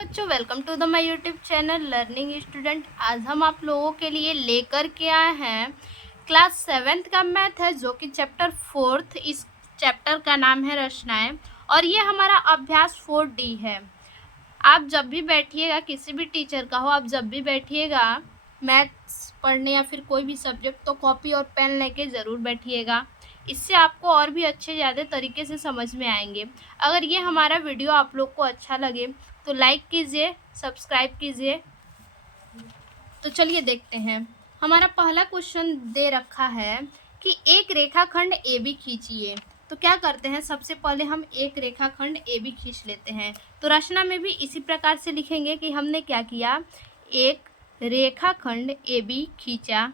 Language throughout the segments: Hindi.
बच्चों, welcome to the my YouTube channel learning student. आज हम आप लोगों के लिए लेकर के आए हैं क्लास 7th का मैथ है, जो कि चैप्टर 4th। इस चैप्टर का नाम है रचनाएं, और ये हमारा अभ्यास 4D है। आप जब भी बैठिएगा, किसी भी टीचर का हो, आप जब भी बैठिएगा मैथ्स पढ़ने या फिर कोई भी सब्जेक्ट, तो कॉपी और पेन लेके ज़रूर बैठिएगा। इससे आपको और भी अच्छे ज़्यादा तरीके से समझ में आएंगे। अगर ये हमारा वीडियो आप लोग को अच्छा लगे तो लाइक कीजिए, सब्सक्राइब कीजिए। तो चलिए देखते हैं। हमारा पहला क्वेश्चन दे रखा है कि एक रेखाखंड ए बी खींचिए। तो क्या करते हैं, सबसे पहले हम एक रेखाखंड ए बी खींच लेते हैं। तो रचना में भी इसी प्रकार से लिखेंगे कि हमने क्या किया, एक रेखाखंड ए बी खींचा।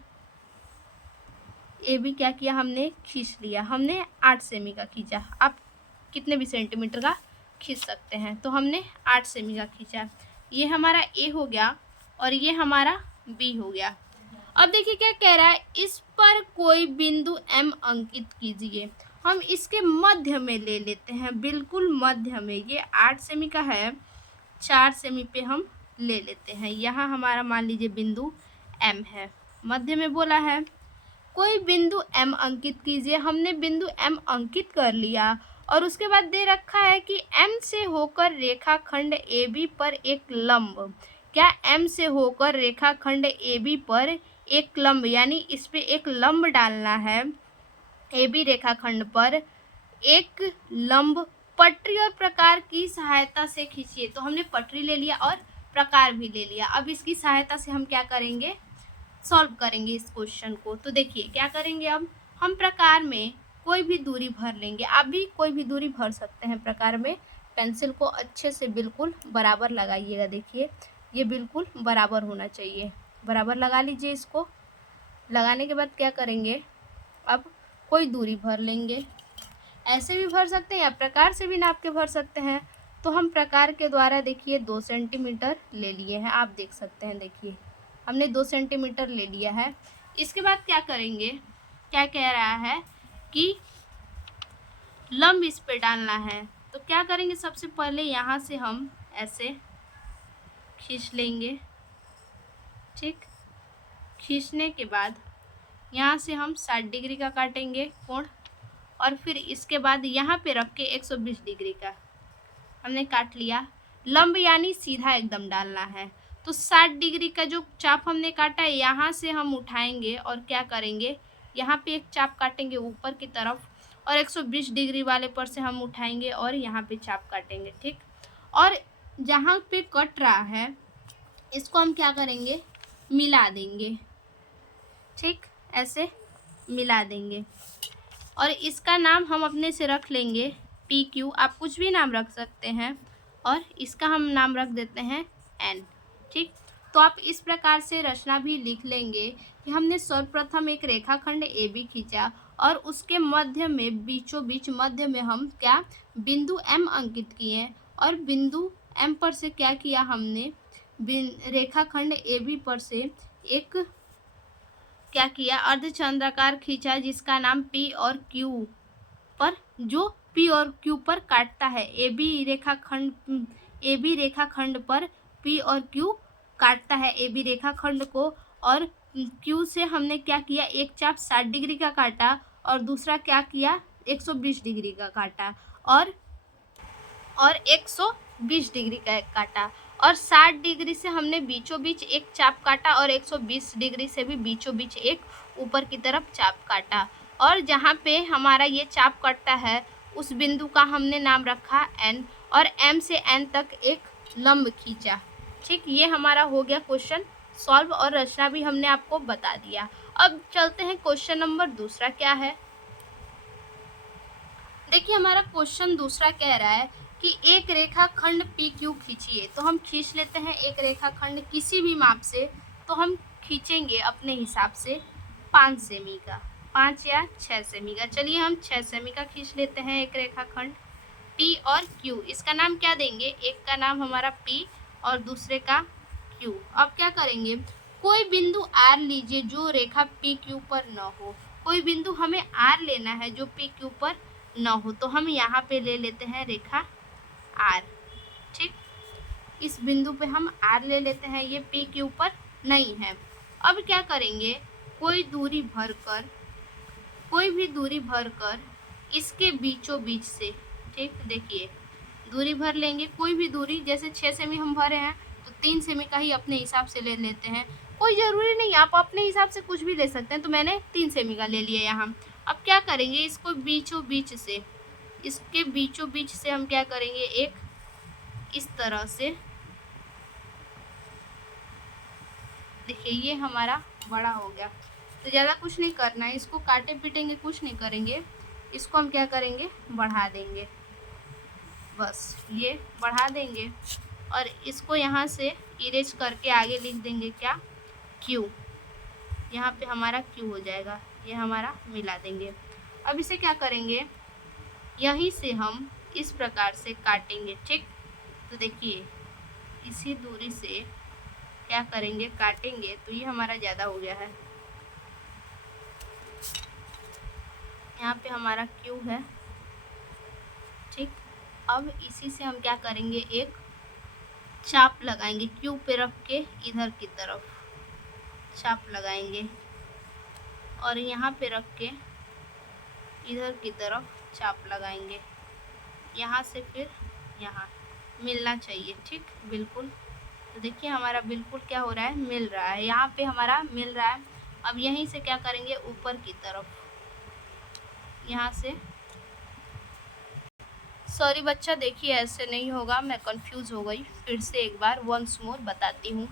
ए बी क्या किया, हमने खींच लिया। हमने 8 सेमी का खींचा। आप कितने भी सेंटीमीटर का खींच सकते हैं। तो हमने 8 सेमी का खींचा। ये हमारा ए हो गया और ये हमारा बी हो गया। अब देखिए क्या कह रहा है, इस पर कोई बिंदु एम अंकित कीजिए। हम इसके मध्य में ले लेते हैं, बिल्कुल मध्य में। ये 8 सेमी का है, 4 सेमी पे हम ले लेते हैं। यहाँ हमारा मान लीजिए बिंदु एम है, मध्य में बोला है। कोई बिंदु एम अंकित कीजिए। हमने बिंदु एम अंकित कर लिया और उसके बाद दे रखा है कि एम से होकर रेखाखंड ए बी पर एक लंब। क्या एम से होकर रेखाखंड ए बी पर एक लंब, यानी इस पे एक लंब डालना है। ए बी रेखाखंड पर एक लंब पटरी और प्रकार की सहायता से खींचिए। तो हमने पटरी ले लिया और प्रकार भी ले लिया। अब इसकी सहायता से हम क्या करेंगे, सॉल्व करेंगे इस क्वेश्चन को। तो देखिए क्या करेंगे, अब हम प्रकार में कोई भी दूरी भर लेंगे। आप भी कोई भी दूरी भर सकते हैं प्रकार में। पेंसिल को अच्छे से बिल्कुल बराबर लगाइएगा। देखिए ये बिल्कुल बराबर होना चाहिए। बराबर लगा लीजिए। इसको लगाने के बाद क्या करेंगे, अब कोई दूरी भर लेंगे। ऐसे भी भर सकते हैं या प्रकार से भी नाप के भर सकते हैं। तो हम प्रकार के द्वारा देखिए 2 सेंटीमीटर ले लिए हैं। आप देख सकते हैं, देखिए हमने 2 सेंटीमीटर ले लिया है। इसके बाद क्या करेंगे, क्या कह रहा है कि लंब इस पे डालना है। तो क्या करेंगे, सबसे पहले यहाँ से हम ऐसे खींच लेंगे। ठीक, खींचने के बाद यहाँ से हम 60 डिग्री का काटेंगे कोण, और फिर इसके बाद यहाँ पे रख के 120 डिग्री का हमने काट लिया। लंब यानी सीधा एकदम डालना है। तो 60 डिग्री का जो चाप हमने काटा है, यहाँ से हम उठाएंगे और क्या करेंगे, यहाँ पे एक चाप काटेंगे ऊपर की तरफ, और 120 डिग्री वाले पर से हम उठाएंगे और यहाँ पे चाप काटेंगे। ठीक, और जहाँ पे कट रहा है इसको हम क्या करेंगे, मिला देंगे। ठीक, ऐसे मिला देंगे और इसका नाम हम अपने से रख लेंगे पी क्यू। आप कुछ भी नाम रख सकते हैं, और इसका हम नाम रख देते हैं एन। ठीक, तो आप इस प्रकार से रचना भी लिख लेंगे कि हमने सर्वप्रथम एक रेखाखंड ए बी खींचा और उसके मध्य में, बीचों बीच मध्य में हम क्या, बिंदु एम अंकित किए, और बिंदु एम पर से क्या किया हमने, रेखाखंड ए बी पर से एक क्या किया, अर्धचंद्राकार खींचा जिसका नाम पी और क्यू पर, जो पी और क्यू पर काटता है। ए बी रेखाखंड पर पी और क्यू काटता है, ए बी रेखाखंड को। और क्यू से हमने क्या किया, एक चाप 60 डिग्री का काटा और दूसरा क्या किया, 120 डिग्री का काटा, और 120 डिग्री का काटा, और 60 डिग्री से हमने बीचों बीच एक चाप काटा, और 120 डिग्री से भी बीचों बीच एक ऊपर की तरफ चाप काटा। और जहाँ पे हमारा ये चाप कटता है उस बिंदु का हमने नाम रखा एन, और एम से एन तक एक लंब खींचा। ठीक, ये हमारा हो गया क्वेश्चन सॉल्व, और रचना भी हमने आपको बता दिया। अब चलते हैं क्वेश्चन नंबर दूसरा क्या है। देखिए हमारा क्वेश्चन दूसरा कह रहा है कि एक रेखाखंड पी क्यू खींचिए। तो हम खींच लेते हैं एक रेखाखंड किसी भी माप से। तो हम खींचेंगे अपने हिसाब से 5 सेमी का, 5 या 6 सेमी का। चलिए हम 6 सेमी का खींच लेते हैं एक रेखाखंड पी और क्यू। इसका नाम क्या देंगे, एक का नाम हमारा पी और दूसरे का क्यू। अब क्या करेंगे, कोई बिंदु आर लीजिए जो रेखा पी क्यू पर न हो। कोई बिंदु हमें आर लेना है जो पी क्यू पर न हो। तो हम यहाँ पे ले लेते हैं रेखा आर। ठीक, इस बिंदु पे हम आर ले लेते हैं, ये पी के ऊपर नहीं है। अब क्या करेंगे, कोई भी दूरी भर कर इसके बीचों बीच से, ठीक, देखिए दूरी भर लेंगे, कोई भी दूरी, जैसे 6 सेमी हम भरे हैं तो 3 सेमी का ही अपने हिसाब से ले लेते हैं। कोई ज़रूरी नहीं, आप अपने हिसाब से कुछ भी ले सकते हैं, तो मैंने 3 सेमी का ले लिया यहाँ। अब क्या करेंगे, इसको इसके बीचों बीच से हम क्या करेंगे, एक इस तरह से, देखिए ये हमारा बड़ा हो गया। तो ज़्यादा कुछ नहीं करना है, इसको काटे पीटेंगे कुछ नहीं करेंगे, इसको हम क्या करेंगे, बढ़ा देंगे, बस ये बढ़ा देंगे और इसको यहाँ से इरेज करके आगे लिख देंगे क्या, क्यू। यहाँ पे हमारा क्यू हो जाएगा, ये हमारा मिला देंगे। अब इसे क्या करेंगे, यहीं से हम इस प्रकार से काटेंगे, ठीक। तो देखिए इसी दूरी से क्या करेंगे, काटेंगे, तो ये हमारा ज़्यादा हो गया है। यहाँ पे हमारा क्यू है, ठीक। अब इसी से हम क्या करेंगे, एक चाप लगाएंगे, क्यू पे रख के इधर की तरफ चाप लगाएंगे और यहाँ पे रख के इधर की तरफ चाप लगाएंगे, यहाँ से फिर यहाँ मिलना चाहिए, ठीक, बिल्कुल। तो देखिए हमारा बिल्कुल क्या हो रहा है, मिल रहा है, यहाँ पे हमारा मिल रहा है। अब यहीं से क्या करेंगे, ऊपर की तरफ, यहाँ से, सॉरी बच्चा, देखिए ऐसे नहीं होगा, मैं कंफ्यूज हो गई, फिर से एक बार वंस मोर बताती हूँ।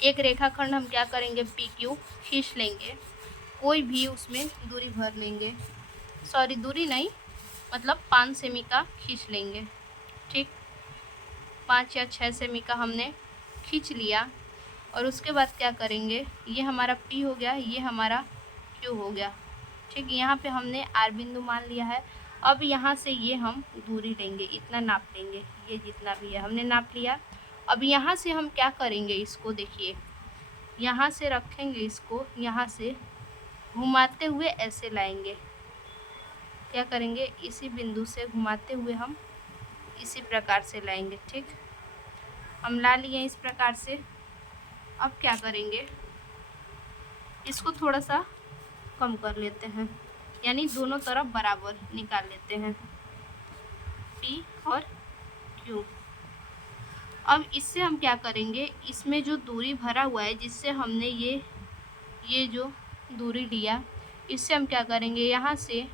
एक रेखाखंड हम क्या करेंगे, पी क्यू खींच लेंगे, कोई भी उसमें दूरी भर लेंगे, सॉरी दूरी नहीं, मतलब 5 सेमी का खींच लेंगे, ठीक, 5 या 6 सेमी का हमने खींच लिया। और उसके बाद क्या करेंगे, ये हमारा P हो गया, ये हमारा Q हो गया, ठीक। यहाँ पे हमने R बिंदु मान लिया है। अब यहाँ से ये हम दूरी लेंगे, इतना नाप लेंगे, ये जितना भी है हमने नाप लिया। अब यहाँ से हम क्या करेंगे, इसको देखिए यहाँ से रखेंगे, इसको यहाँ से घुमाते हुए ऐसे लाएंगे, क्या करेंगे, इसी बिंदु से घुमाते हुए हम इसी प्रकार से लाएंगे, ठीक। हम ला लिए इस प्रकार से। अब क्या करेंगे, इसको थोड़ा सा कम कर लेते हैं, यानी दोनों तरफ बराबर निकाल लेते हैं, P और Q। अब इससे हम क्या करेंगे, इसमें जो दूरी भरा हुआ है, जिससे हमने ये जो दूरी लिया, इससे हम क्या करेंगे, यहाँ से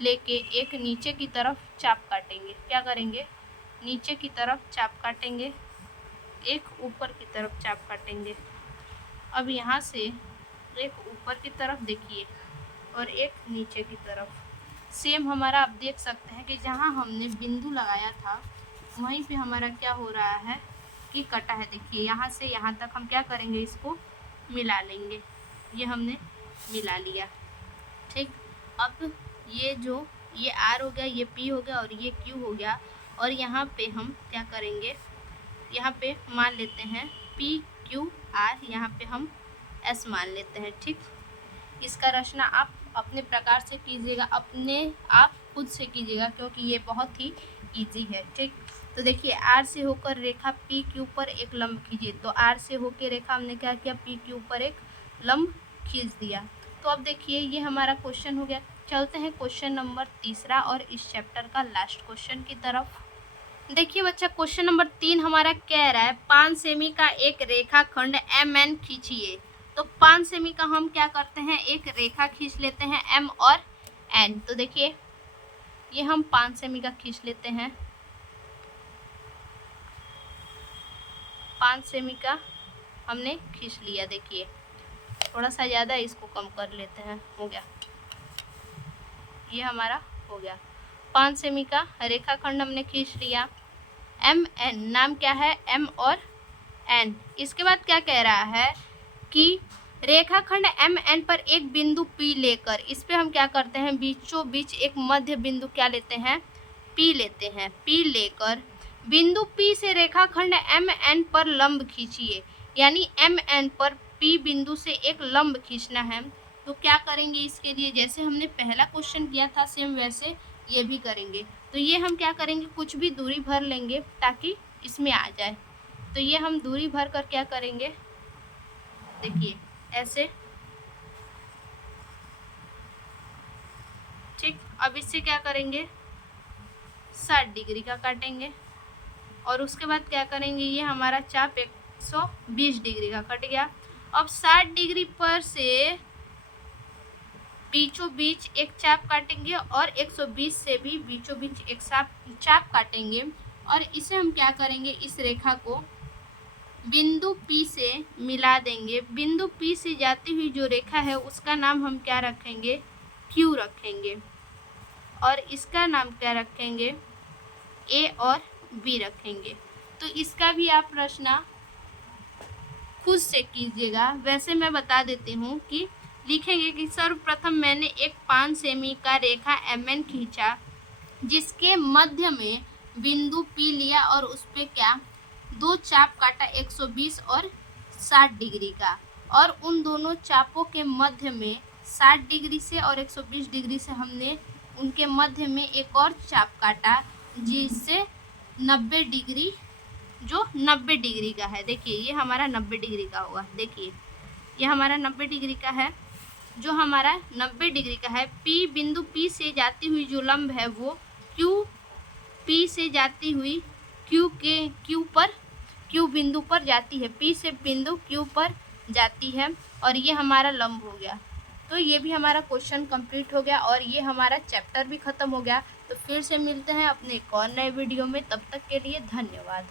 लेके एक नीचे की तरफ चाप काटेंगे, क्या करेंगे, नीचे की तरफ चाप काटेंगे, एक ऊपर की तरफ चाप काटेंगे। अब यहाँ से एक ऊपर की तरफ देखिए और एक नीचे की तरफ, सेम हमारा आप देख सकते हैं कि जहाँ हमने बिंदु लगाया था वहीं पे हमारा क्या हो रहा है कि कटा है। देखिए यहाँ से यहाँ तक हम क्या करेंगे, इसको मिला लेंगे, ये हमने मिला लिया, ठीक। अब ये R हो गया, ये P हो गया और ये Q हो गया। और यहाँ पे हम क्या करेंगे, यहाँ पे मान लेते हैं P Q R, यहाँ पे हम S मान लेते हैं, ठीक। इसका रचना आप अपने प्रकार से कीजिएगा, आप खुद से कीजिएगा, क्योंकि ये बहुत ही इजी है, ठीक। तो देखिए R से होकर रेखा P Q पर एक लंब खींचिए, तो R से होकर रेखा हमने क्या किया, P Q पर एक लंब खींच दिया। तो अब देखिए ये हमारा क्वेश्चन हो गया। चलते हैं क्वेश्चन नंबर 3 और इस चैप्टर का लास्ट क्वेश्चन की तरफ। देखिए बच्चा, क्वेश्चन नंबर 3 हमारा कह रहा है 5 सेमी का एक रेखाखंड MN खींचिए। तो 5 सेमी का हम क्या करते हैं, एक रेखा खींच लेते हैं M और N। तो देखिए ये हम 5 सेमी का खींच लेते हैं, 5 सेमी का हमने खींच लिया। देखिए थोड़ा सा ज़्यादा, इसको कम कर लेते हैं, हो गया, ये हमारा हो गया। 5 सेमी का रेखाखंड हमने खींच लिया। MN नाम क्या है, M और N। इसके बाद क्या कह रहा है कि रेखाखंड MN पर एक बिंदु P लेकर, इस पे हम क्या करते हैं, बीचों बीच एक मध्य बिंदु क्या लेते हैं, P लेते हैं। P लेकर बिंदु P से रेखाखंड MN पर लंब खींचिए, यानी MN पर P बिंदु से एक लंब खींचना है। तो क्या करेंगे इसके लिए, जैसे हमने पहला क्वेश्चन किया था सेम वैसे ये भी करेंगे। तो ये हम क्या करेंगे, कुछ भी दूरी भर लेंगे ताकि इसमें आ जाए। तो ये हम दूरी भर कर क्या करेंगे, देखिए ऐसे, ठीक। अब इससे क्या करेंगे, 60 डिग्री का काटेंगे और उसके बाद क्या करेंगे, ये हमारा चाप 120 डिग्री का कट गया। अब 60 डिग्री पर से बीचों बीच एक चाप काटेंगे और 120 से भी बीचों बीच एक चाप काटेंगे और इसे हम क्या करेंगे, इस रेखा को बिंदु P से मिला देंगे। बिंदु P से जाती हुई जो रेखा है उसका नाम हम क्या रखेंगे, Q रखेंगे और इसका नाम क्या रखेंगे, A और B रखेंगे। तो इसका भी आप रचना खुद से कीजिएगा। वैसे मैं बता देती हूँ कि लिखेंगे कि सर्वप्रथम मैंने एक 5 सेमी का रेखा MN खींचा जिसके मध्य में बिंदु P लिया और उस पे क्या, दो चाप काटा 120 और 60 डिग्री का, और उन दोनों चापों के मध्य में 60 डिग्री से और 120 डिग्री से हमने उनके मध्य में एक और चाप काटा जिससे 90 डिग्री, जो 90 डिग्री का है। देखिए ये हमारा 90 डिग्री का हुआ, देखिए ये हमारा 90 डिग्री का है, जो हमारा 90 डिग्री का है। P बिंदु P से जाती हुई जो लंब है वो P से जाती हुई Q बिंदु पर जाती है, P से बिंदु Q पर जाती है और ये हमारा लंब हो गया। तो ये भी हमारा क्वेश्चन कंप्लीट हो गया और ये हमारा चैप्टर भी ख़त्म हो गया। तो फिर से मिलते हैं अपने एक और नए वीडियो में, तब तक के लिए धन्यवाद।